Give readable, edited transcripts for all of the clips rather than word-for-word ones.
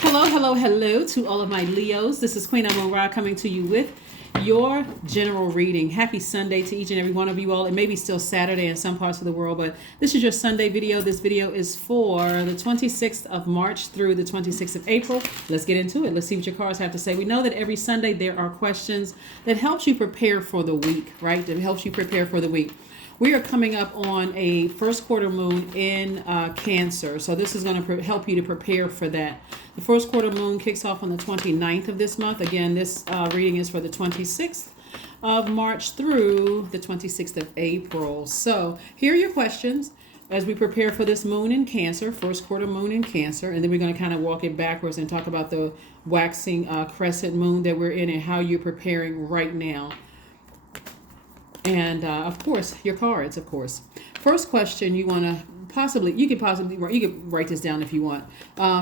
Hello, hello, hello to all of my Leos. This is Queen Amon coming to you with your general reading. Happy Sunday to each and every one of you all. It may be still Saturday in some parts of the world, but this is your Sunday video. This video is for the 26th of March through the 26th of April. Let's get into it. Let's see what your cards have to say. We know that every Sunday there are questions that helps you prepare for the week, right? That helps you prepare for the week. We are coming up on a first quarter moon in Cancer. So this is going to help you to prepare for that. The first quarter moon kicks off on the 29th of this month. Again, this reading is for the 26th of March through the 26th of April. So here are your questions as we prepare for this moon in Cancer, first quarter moon in Cancer. And then we're going to kind of walk it backwards and talk about the waxing crescent moon that we're in and how you're preparing right now. And of course, your cards, of course. First question you want to you could write this down if you want.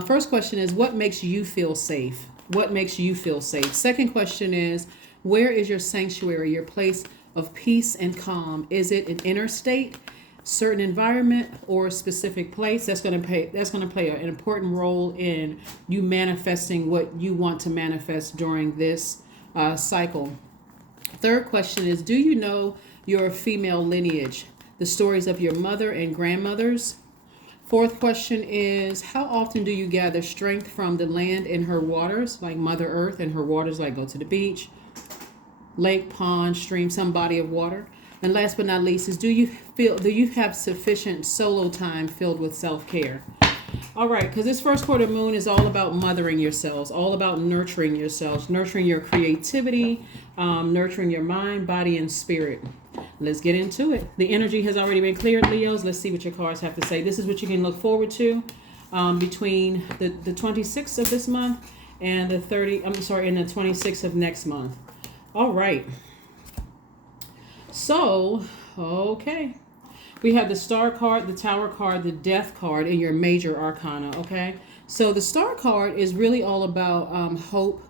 First question is, what makes you feel safe? What makes you feel safe? Second question is, where is your sanctuary, your place of peace and calm? Is it an inner state, certain environment, or a specific place? That's going to play an important role in you manifesting what you want to manifest during this cycle. Third question is, do you know your female lineage, the stories of your mother and grandmothers? Fourth question is, how often do you gather strength from the land and her waters, like Mother Earth and her waters, like go to the beach, lake, pond, stream, some body of water? And last but not least is, do you have sufficient solo time filled with self-care? All right, because this first quarter moon is all about mothering yourselves, all about nurturing yourselves, nurturing your creativity, nurturing your mind, body, and spirit. Let's get into it. The energy has already been cleared, Leos. Let's see what your cards have to say. This is what you can look forward to between the 26th of this month and the 26th of next month. All right. So, okay. We have the Star card, the Tower card, the Death card in your major arcana, okay? So the Star card is really all about hope,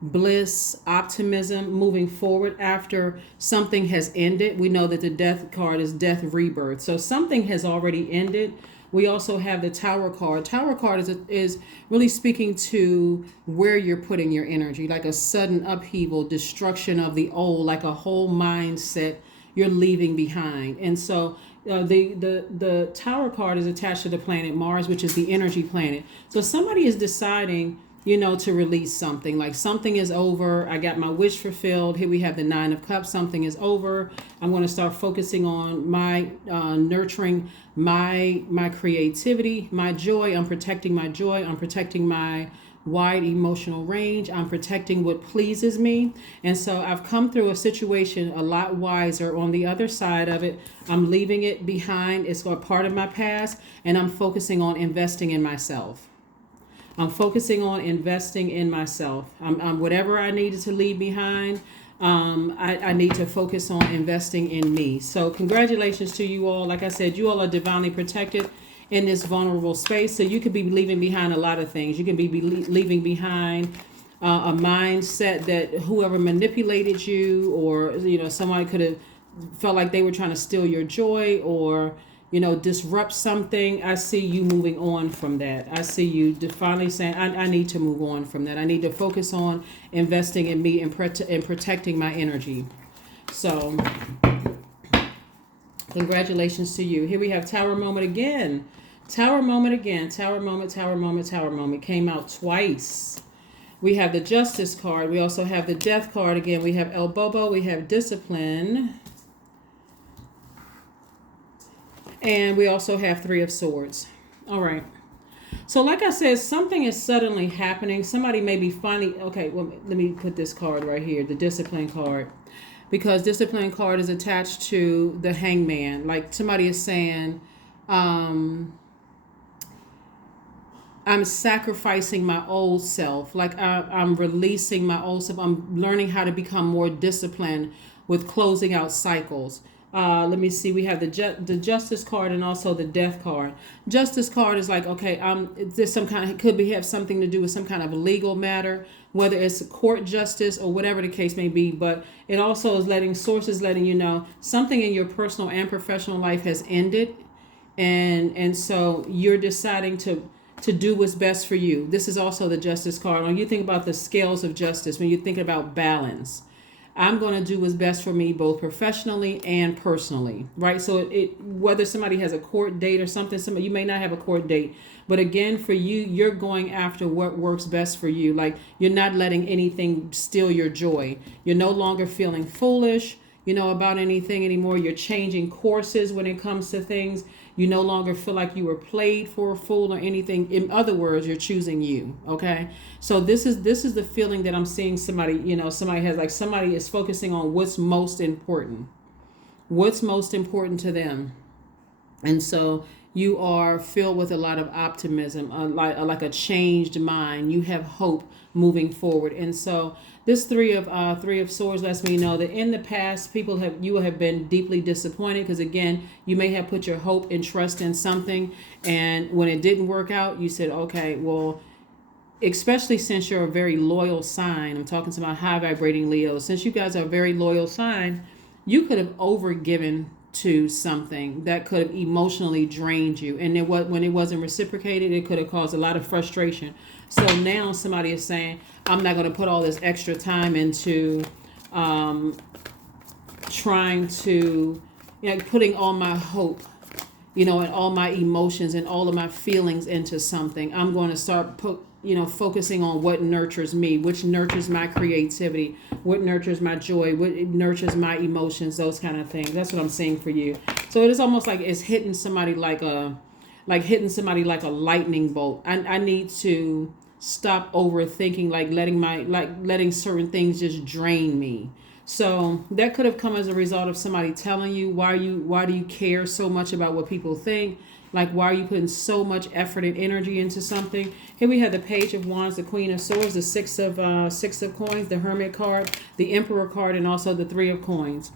bliss, optimism, moving forward after something has ended. We know that the Death card is death rebirth. So something has already ended. We also have the Tower card. Tower card is really speaking to where you're putting your energy, like a sudden upheaval, destruction of the old, like a whole mindset you're leaving behind. And so the Tower card is attached to the planet Mars, which is the energy planet. So somebody is deciding, to release something, like something is over. I got my wish fulfilled. Here we have the Nine of Cups. Something is over. I'm going to start focusing on my nurturing my creativity, my joy. I'm protecting my joy. I'm protecting my wide emotional range. I'm protecting what pleases me. And so I've come through a situation a lot wiser on the other side of it. I'm leaving it behind. It's a part of my past, and I'm focusing on investing in myself. I'm focusing on investing in myself. I'm whatever I needed to leave behind. I need to focus on investing in me. So congratulations to you all. Like I said, you all are divinely protected in this vulnerable space. So you could be leaving behind a lot of things. You can be leaving behind a mindset that whoever manipulated you, or somebody could have felt like they were trying to steal your joy, or disrupt something. I see you moving on from that. I see you finally saying, I need to move on from that. I need to focus on investing in me and protecting my energy. So congratulations to you. Here we have Tower moment again. Tower moment again. Tower moment, Tower moment, Tower moment. Came out twice. We have the Justice card. We also have the Death card. Again, we have El Bobo. We have Discipline. And we also have Three of Swords. All right. So like I said, something is suddenly happening. Somebody may be finally... Okay, well, let me put this card right here, the Discipline card. Because Discipline card is attached to the Hangman. Like somebody is saying, I'm sacrificing my old self. Like I'm releasing my old self. I'm learning how to become more disciplined with closing out cycles. Let me see. We have the Justice card and also the Death card. Justice card is like, okay, there's some kind of, have something to do with some kind of a legal matter, whether it's court justice or whatever the case may be. But it also is letting you know something in your personal and professional life has ended, and so you're deciding to to do what's best for you. This is also the Justice card. When you think about the scales of justice, when you think about balance, I'm going to do what's best for me both professionally and personally, right? So it whether somebody has a court date or something, you may not have a court date, but again, for you, you're going after what works best for you. Like, you're not letting anything steal your joy. You're no longer feeling foolish, about anything anymore. You're changing courses when it comes to things. You no longer feel like you were played for a fool or anything. In other words, you're choosing you. Okay. So this is the feeling that I'm seeing somebody, somebody has, like, somebody is focusing on what's most important. What's most important to them. And so you are filled with a lot of optimism, like a changed mind. You have hope moving forward. And so this three of swords lets me know that in the past, you have been deeply disappointed, because again, you may have put your hope and trust in something, and when it didn't work out, you said, okay, well, especially since you're a very loyal sign. I'm talking to my high vibrating Leo. Since you guys are a very loyal sign, you could have overgiven to something that could have emotionally drained you, and when it wasn't reciprocated, it could have caused a lot of frustration. So now somebody is saying, I'm not going to put all this extra time into trying to, putting all my hope, and all my emotions and all of my feelings into something. I'm going to start focusing on what nurtures me, which nurtures my creativity, what nurtures my joy, what nurtures my emotions, those kind of things. That's what I'm saying for you. So it is almost like it's hitting somebody like a lightning bolt. I need to stop overthinking, letting certain things just drain me. So that could have come as a result of somebody telling you, why do you care so much about what people think? Like, why are you putting so much effort and energy into something? Here we have the Page of Wands, the Queen of Swords, the Six of Coins, the Hermit card, the Emperor card, and also the Three of Coins.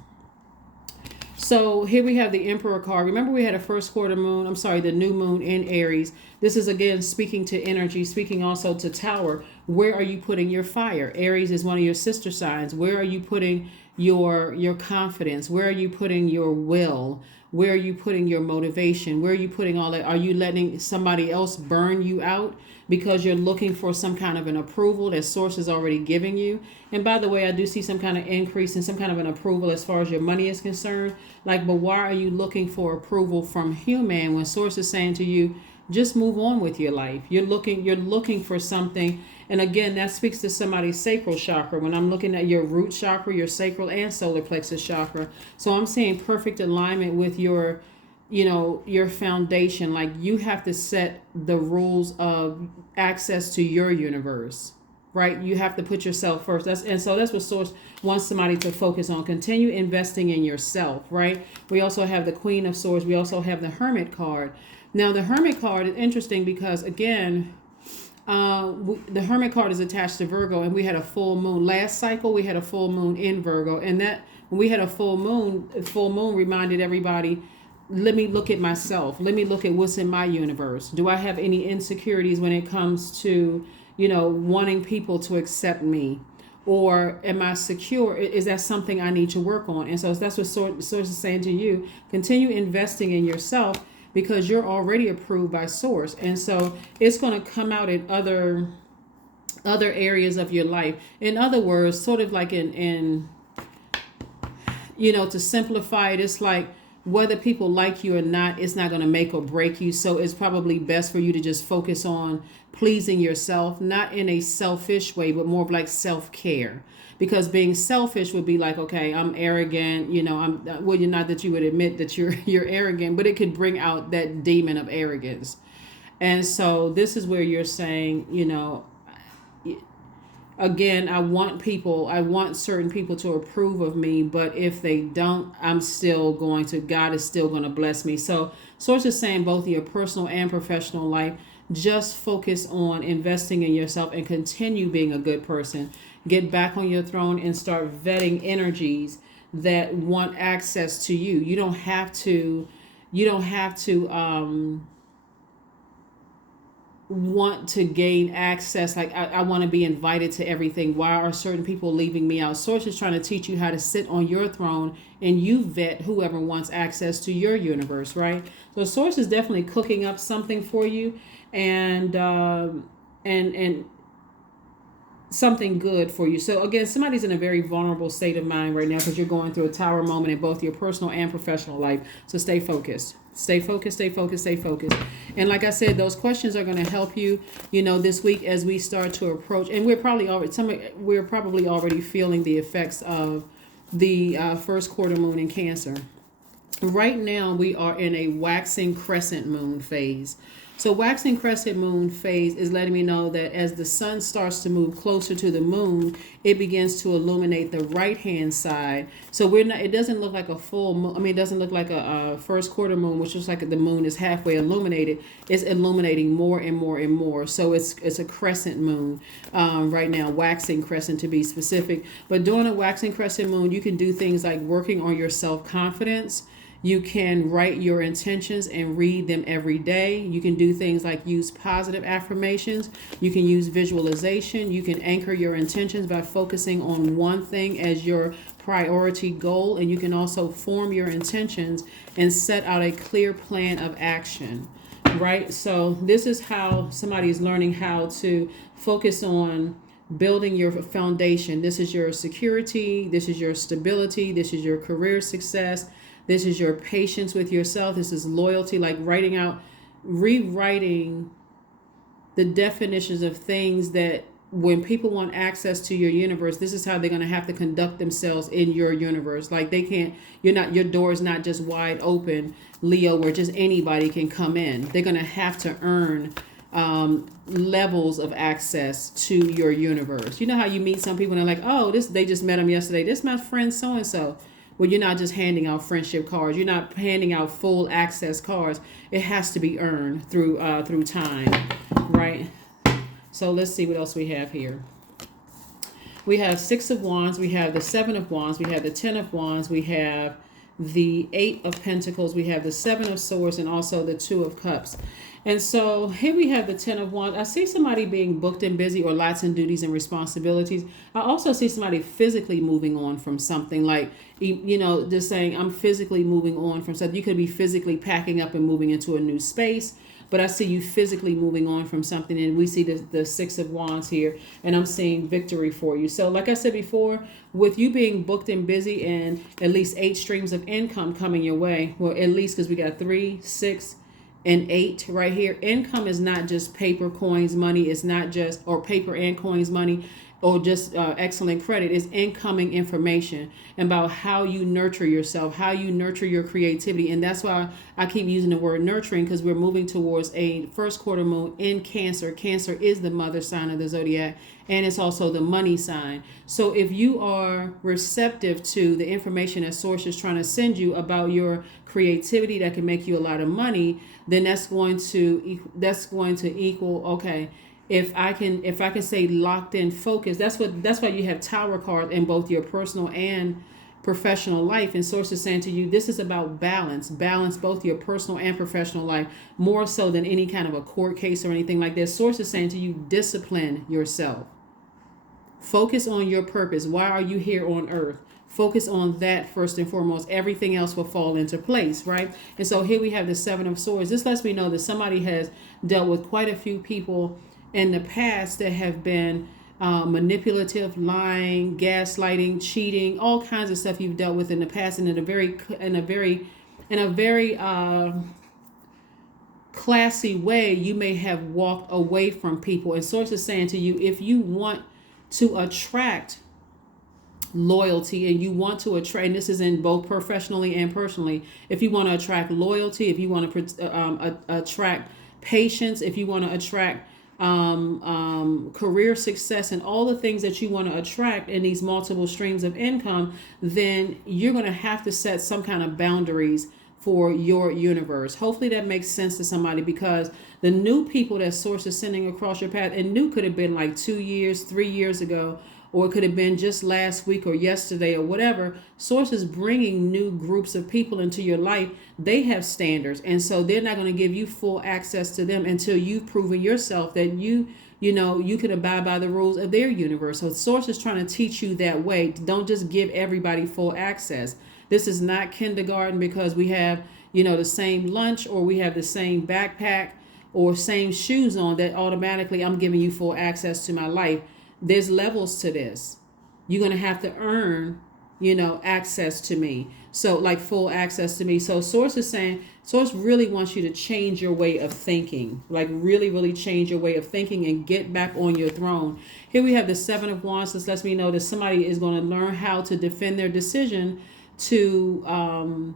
So here we have the Emperor card. Remember, we had a the new moon in Aries. This is, again, speaking to energy, speaking also to Tower. Where are you putting your fire? Aries is one of your sister signs. Where are you putting your confidence? Where are you putting your will? Where are you putting your motivation? Where are you putting all that? Are you letting somebody else burn you out because you're looking for some kind of an approval that Source is already giving you? And by the way, I do see some kind of increase in some kind of an approval as far as your money is concerned. But why are you looking for approval from human when Source is saying to you, just move on with your life? You're looking for something. And again, that speaks to somebody's sacral chakra. When I'm looking at your root chakra, your sacral and solar plexus chakra. So I'm seeing perfect alignment with your foundation. Like, you have to set the rules of access to your universe, right? You have to put yourself first. That's what Source wants somebody to focus on. Continue investing in yourself, right? We also have the Queen of Swords. We also have the Hermit card. Now, the Hermit card is interesting because, again, the Hermit card is attached to Virgo, and we had a full moon. Last cycle, we had a full moon in Virgo, and that when we had a full moon reminded everybody, let me look at myself. Let me look at what's in my universe. Do I have any insecurities when it comes to, wanting people to accept me? Or am I secure? Is that something I need to work on? And so that's what Source is saying to you. Continue investing in yourself, because you're already approved by Source. And so it's going to come out in other areas of your life. In other words, sort of like in to simplify it, it's like, whether people like you or not, it's not going to make or break you. So it's probably best for you to just focus on pleasing yourself, not in a selfish way, but more of like self-care. Because being selfish would be like, okay, I'm arrogant, you're not that you would admit that you're arrogant, but it could bring out that demon of arrogance. And so this is where you're saying, again, I want certain people to approve of me, but if they don't, God is still going to bless me. So Source is saying both your personal and professional life, just focus on investing in yourself and continue being a good person. Get back on your throne and start vetting energies that want access to you. You don't have to want to gain access. Like, I want to be invited to everything. Why are certain people leaving me out? Source is trying to teach you how to sit on your throne, and you vet whoever wants access to your universe, right? So Source is definitely cooking up something for you. and and something good for you. So again, somebody's in a very vulnerable state of mind right now because you're going through a tower moment in both your personal and professional life. So stay focused. Stay focused, stay focused, stay focused. And like I said, those questions are going to help you, this week as we start to approach. And we're probably already feeling the effects of the first quarter moon in Cancer. Right now, we are in a waxing crescent moon phase. So waxing crescent moon phase is letting me know that as the sun starts to move closer to the moon, it begins to illuminate the right-hand side. So it doesn't look like a full moon. I mean, it doesn't look like a first quarter moon, which looks like the moon is halfway illuminated. It's illuminating more and more and more. So it's a crescent moon right now, waxing crescent to be specific. But during a waxing crescent moon, you can do things like working on your self-confidence. You can write your intentions and read them every day. You can do things like use positive affirmations. You can use visualization. You can anchor your intentions by focusing on one thing as your priority goal. And you can also form your intentions and set out a clear plan of action, right? So this is how somebody is learning how to focus on building your foundation. This is your security. This is your stability. This is your career success. This is your patience with yourself. This is loyalty, like rewriting the definitions of things that when people want access to your universe, this is how they're going to have to conduct themselves in your universe. Like your door is not just wide open, Leo, where just anybody can come in. They're going to have to earn levels of access to your universe. You know how you meet some people and they're like, oh, they just met them yesterday. This is my friend so-and-so. Well, you're not just handing out friendship cards. You're not handing out full access cards. It has to be earned through time, right? So let's see what else we have here. We have 6 of Wands. We have the 7 of Wands. We have the 10 of Wands. We have the 8 of Pentacles. We have the 7 of Swords and also the 2 of Cups. And so here we have the 10 of Wands. I see somebody being booked and busy or lots of duties and responsibilities. I also see somebody physically moving on from something, like, just saying I'm physically moving on from something. You could be physically packing up and moving into a new space, but I see you physically moving on from something. And we see the 6 of Wands here, and I'm seeing victory for you. So like I said before, with you being booked and busy and at least 8 streams of income coming your way, well, at least because we got 3, 6, and 8 right here. Income is not just paper, coins, money. It's not just, or paper and coins, money, or just excellent credit. It's incoming information about how you nurture yourself, how you nurture your creativity. And that's why I keep using the word nurturing, because we're moving towards a first quarter moon in Cancer. Cancer is the mother sign of the zodiac, and it's also the money sign. So if you are receptive to the information that Source is trying to send you about your creativity that can make you a lot of money, then that's going to equal, okay, if I can say locked in focus. That's why you have Tower cards in both your personal and professional life. And Source is saying to you, this is about balance both your personal and professional life, more so than any kind of a court case or anything like that. Source is saying to you, discipline yourself. Focus on your purpose. Why are you here on earth? Focus on that first and foremost. Everything else will fall into place, right? And so here we have the 7 of Swords. This lets me know that somebody has dealt with quite a few people in the past that have been manipulative, lying, gaslighting, cheating, all kinds of stuff you've dealt with in the past, and in a very classy way, you may have walked away from people. And Source is saying to you, if you want to attract loyalty, and you want to attract, and this is in both professionally and personally, if you want to attract loyalty, if you want to attract patience, if you want to attract career success, and all the things that you want to attract in these multiple streams of income, then you're going to have to set some kind of boundaries for your universe. Hopefully that makes sense to somebody, because the new people that Source is sending across your path, and new could have been like 2 years, 3 years ago, or it could have been just last week or yesterday or whatever. Source is bringing new groups of people into your life. They have standards, and so they're not going to give you full access to them until you've proven yourself that you can abide by the rules of their universe. So Source is trying to teach you that way. Don't just give everybody full access. This is not kindergarten, because we have the same lunch or we have the same backpack. or same shoes on, that automatically I'm giving you full access to my life. There's levels to this. You're going to have to earn, access to me. So like full access to me. So Source is saying, Source really wants you to change your way of thinking, like really, really change your way of thinking and get back on your throne. Here we have the Seven of Wands. This lets me know that somebody is going to learn how to defend their decision to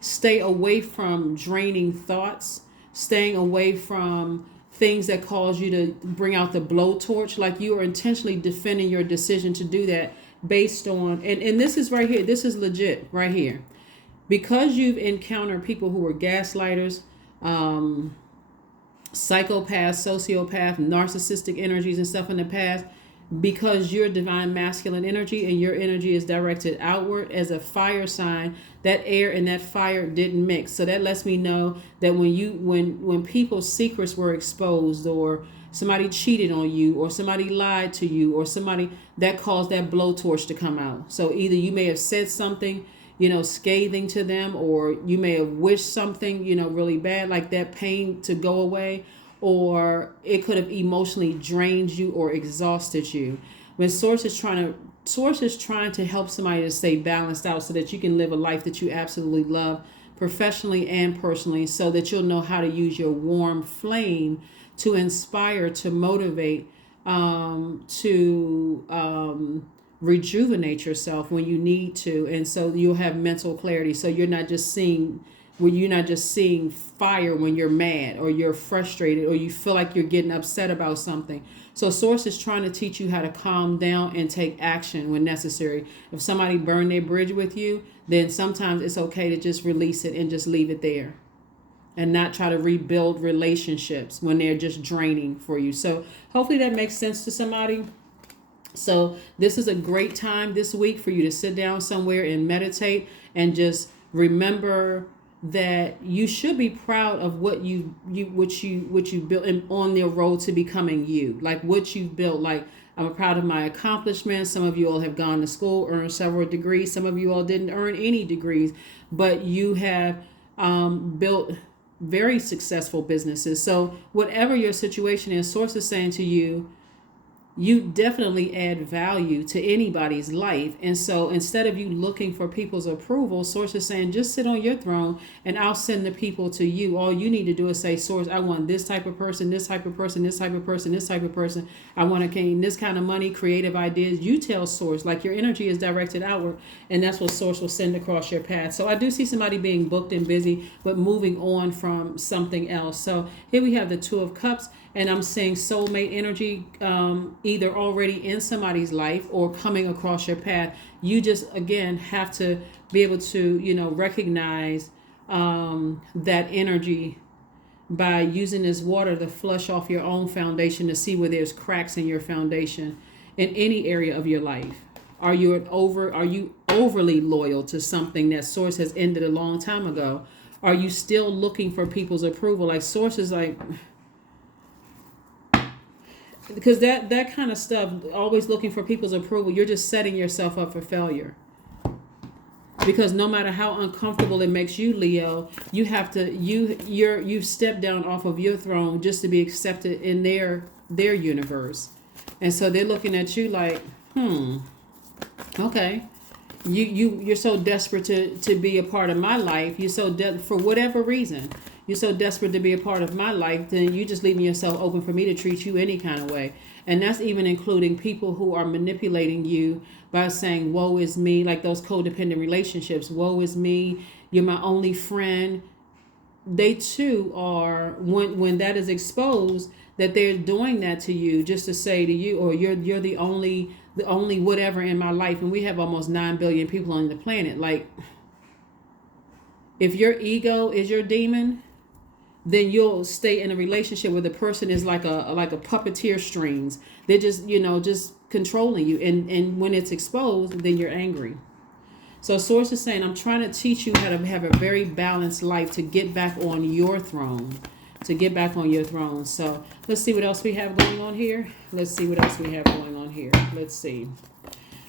stay away from draining thoughts, staying away from things that cause you to bring out the blowtorch. Like you are intentionally defending your decision to do that based on, and this is right here, this is legit right here. Because you've encountered people who were gaslighters, psychopaths, sociopath, narcissistic energies and stuff in the past, because you're divine masculine energy and your energy is directed outward as a fire sign, that air and that fire didn't mix. So that lets me know that when people's secrets were exposed, or somebody cheated on you, or somebody lied to you, or somebody that caused that blowtorch to come out. So either you may have said something, scathing to them, or you may have wished something, really bad, like that pain to go away, or it could have emotionally drained you or exhausted you. When Source is trying to help somebody to stay balanced out so that you can live a life that you absolutely love, professionally and personally, so that you'll know how to use your warm flame to inspire, to motivate, to rejuvenate yourself when you need to. And so you'll have mental clarity. So you're not just seeing fire when you're mad or you're frustrated or you feel like you're getting upset about something. So Source is trying to teach you how to calm down and take action when necessary. If somebody burned their bridge with you, then sometimes it's okay to just release it and just leave it there and not try to rebuild relationships when they're just draining for you. So hopefully that makes sense to somebody. So this is a great time this week for you to sit down somewhere and meditate and just remember that you should be proud of what you built on the road to becoming you, like what you've built. Like, I'm proud of my accomplishments. Some of you all have gone to school, earned several degrees. Some of you all didn't earn any degrees, but you have built very successful businesses. So whatever your situation is, Source is saying to you, you definitely add value to anybody's life. And so instead of you looking for people's approval, Source is saying, just sit on your throne and I'll send the people to you. All you need to do is say, Source, I want this type of person, this type of person, this type of person, this type of person. I want to gain this kind of money, creative ideas. You tell Source, like your energy is directed outward, and that's what Source will send across your path. So I do see somebody being booked and busy, but moving on from something else. So here we have the Two of Cups. And I'm seeing soulmate energy, either already in somebody's life or coming across your path. You just, again, have to be able to, recognize that energy by using this water to flush off your own foundation to see where there's cracks in your foundation in any area of your life. Are you overly loyal to something that Source has ended a long time ago? Are you still looking for people's approval? Like Source is like... Because that kind of stuff, always looking for people's approval, you're just setting yourself up for failure. Because no matter how uncomfortable it makes you, Leo, you have to you've stepped down off of your throne just to be accepted in their universe. And so they're looking at you like, okay. You're so desperate to be a part of my life. You're so for whatever reason. You're so desperate to be a part of my life, then you're just leaving yourself open for me to treat you any kind of way. And that's even including people who are manipulating you by saying, woe is me, like those codependent relationships. Woe is me. You're my only friend. They too are, when that is exposed, that they're doing that to you just to say to you, or you're the only whatever in my life. And we have almost 9 billion people on the planet. Like, if your ego is your demon, then you'll stay in a relationship where the person is like a puppeteer strings. They're just, just controlling you. And when it's exposed, then you're angry. So Source is saying, I'm trying to teach you how to have a very balanced life to get back on your throne. So let's see what else we have going on here. Let's see.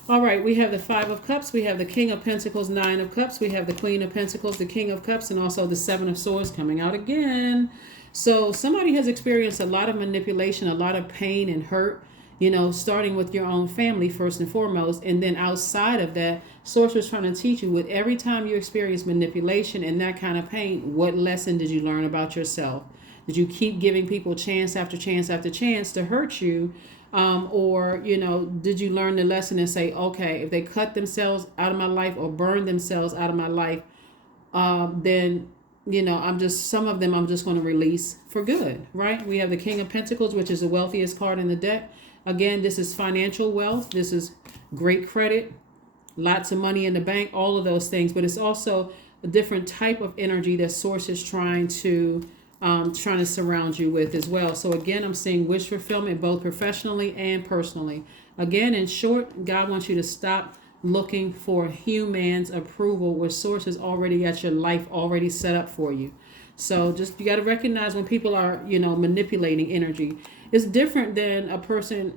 All right, we have the Five of Cups, we have the King of Pentacles, Nine of Cups, we have the Queen of Pentacles, the King of Cups, and also the Seven of Swords coming out again. So somebody has experienced a lot of manipulation, a lot of pain and hurt, starting with your own family first and foremost. And then outside of that, Source was trying to teach you, with every time you experience manipulation and that kind of pain, what lesson did you learn about yourself? Did you keep giving people chance after chance after chance to hurt you? Or, did you learn the lesson and say, okay, if they cut themselves out of my life or burn themselves out of my life, then some of them I'm just going to release for good, right? We have the King of Pentacles, which is the wealthiest card in the deck. Again, this is financial wealth. This is great credit, lots of money in the bank, all of those things. But it's also a different type of energy that Source is trying to surround you with as well. So again, I'm seeing wish fulfillment both professionally and personally. Again, in short, God wants you to stop looking for human's approval, where Source is already at your life, already set up for you. So just, you got to recognize when people are, manipulating energy. It's different than a person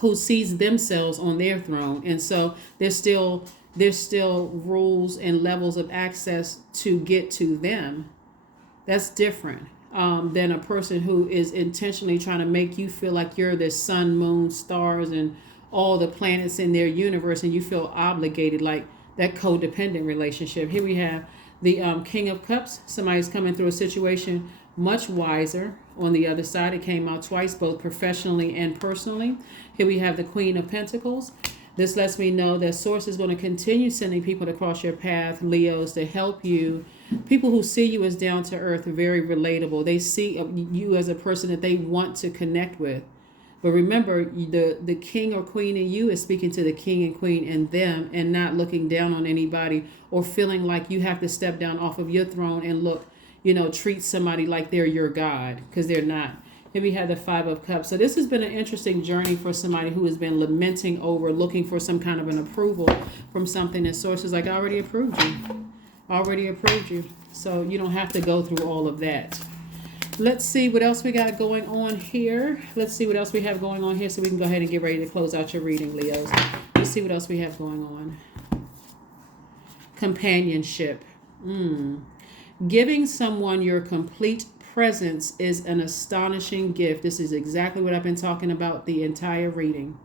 who sees themselves on their throne. And so there's still rules and levels of access to get to them. That's different than a person who is intentionally trying to make you feel like you're the sun, moon, stars, and all the planets in their universe, and you feel obligated, like that codependent relationship. Here we have the King of Cups. Somebody's coming through a situation much wiser. On the other side, it came out twice, both professionally and personally. Here we have the Queen of Pentacles. This lets me know that Source is going to continue sending people to cross your path, Leos, to help you. People who see you as down to earth, very relatable. They see you as a person that they want to connect with. But remember, the king or queen in you is speaking to the king and queen in them, and not looking down on anybody or feeling like you have to step down off of your throne and treat somebody like they're your God, because they're not. Here we have the Five of Cups. So this has been an interesting journey for somebody who has been lamenting over, looking for some kind of an approval from something, and Source is like, I already approved you. Already approved you. So you don't have to go through all of that. Let's see what else we got going on here. Let's see what else we have going on here so we can go ahead and get ready to close out your reading, Leos. Let's see what else we have going on. Companionship. Giving someone your complete presence is an astonishing gift. This is exactly what I've been talking about the entire reading.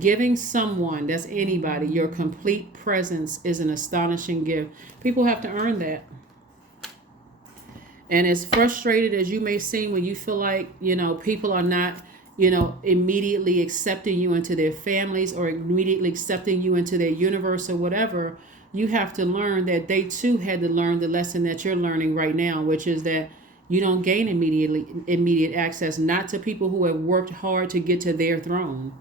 Giving someone, that's anybody, your complete presence is an astonishing gift. People have to earn that. And as frustrated as you may seem when you feel like, people are not, immediately accepting you into their families or immediately accepting you into their universe or whatever, you have to learn that they too had to learn the lesson that you're learning right now, which is that you don't gain immediate access, not to people who have worked hard to get to their throne.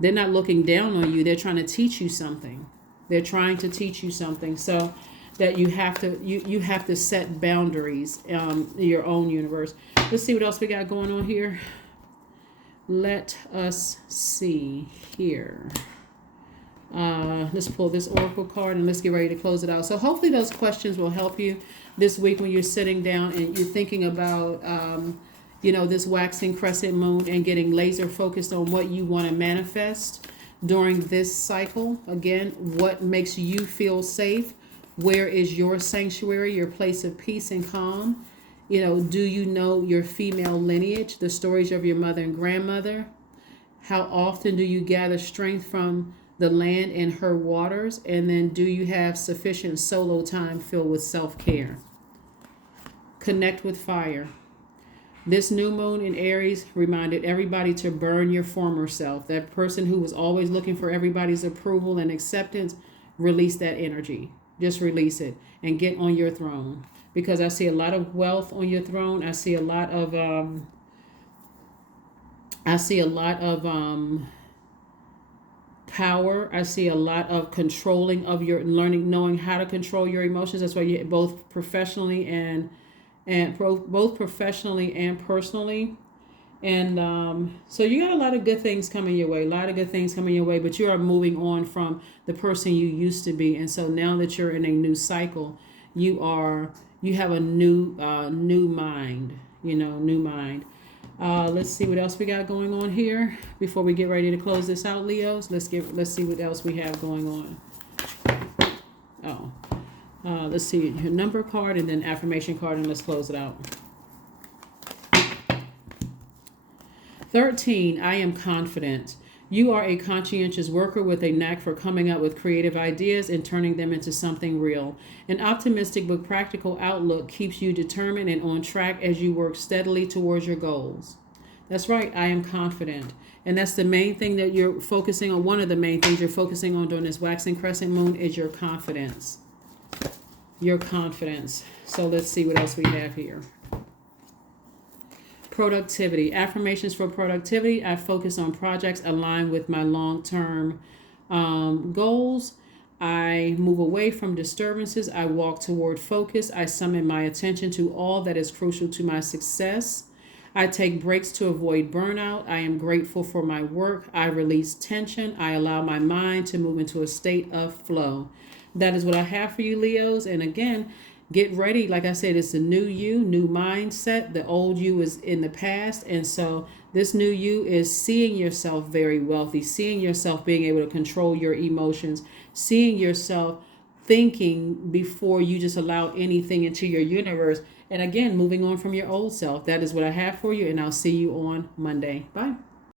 They're not looking down on you. They're trying to teach you something. They're trying to teach you something. So that you have to set boundaries in your own universe. Let's see what else we got going on here. Let us see here. Let's pull this oracle card and let's get ready to close it out. So hopefully those questions will help you this week when you're sitting down and you're thinking about this waxing crescent moon and getting laser focused on what you want to manifest during this cycle. Again, what makes you feel safe? Where is your sanctuary, your place of peace and calm? Do you know your female lineage, the stories of your mother and grandmother? How often do you gather strength from the land and her waters? And then do you have sufficient solo time filled with self-care? Connect with fire. This new moon in Aries reminded everybody to burn your former self. That person who was always looking for everybody's approval and acceptance, release that energy. Just release it and get on your throne, because I see a lot of wealth on your throne. I see a lot of power. I see a lot of controlling of your knowing how to control your emotions. That's why you both professionally and personally. And so you got a lot of good things coming your way, but you are moving on from the person you used to be. And so now that you're in a new cycle, you have a new mind, new mind. Let's see what else we got going on here before we get ready to close this out, Leos. Let's see what else we have going on. Let's see your number card and then affirmation card, and let's close it out. 13, I am confident. You are a conscientious worker with a knack for coming up with creative ideas and turning them into something real. An optimistic but practical outlook keeps you determined and on track as you work steadily towards your goals. That's right, I am confident. And that's the main thing that you're focusing on. One of the main things you're focusing on during this waxing crescent moon is your confidence. Your confidence. So let's see what else we have here. Productivity. Affirmations for productivity. I focus on projects aligned with my long-term goals. I move away from disturbances. I walk toward focus. I summon my attention to all that is crucial to my success. I take breaks to avoid burnout. I am grateful for my work. I release tension. I allow my mind to move into a state of flow. That is what I have for you, Leos. And again, get ready. Like I said, it's a new you, new mindset. The old you is in the past. And so this new you is seeing yourself very wealthy, seeing yourself being able to control your emotions, seeing yourself thinking before you just allow anything into your universe. And again, moving on from your old self. That is what I have for you. And I'll see you on Monday. Bye.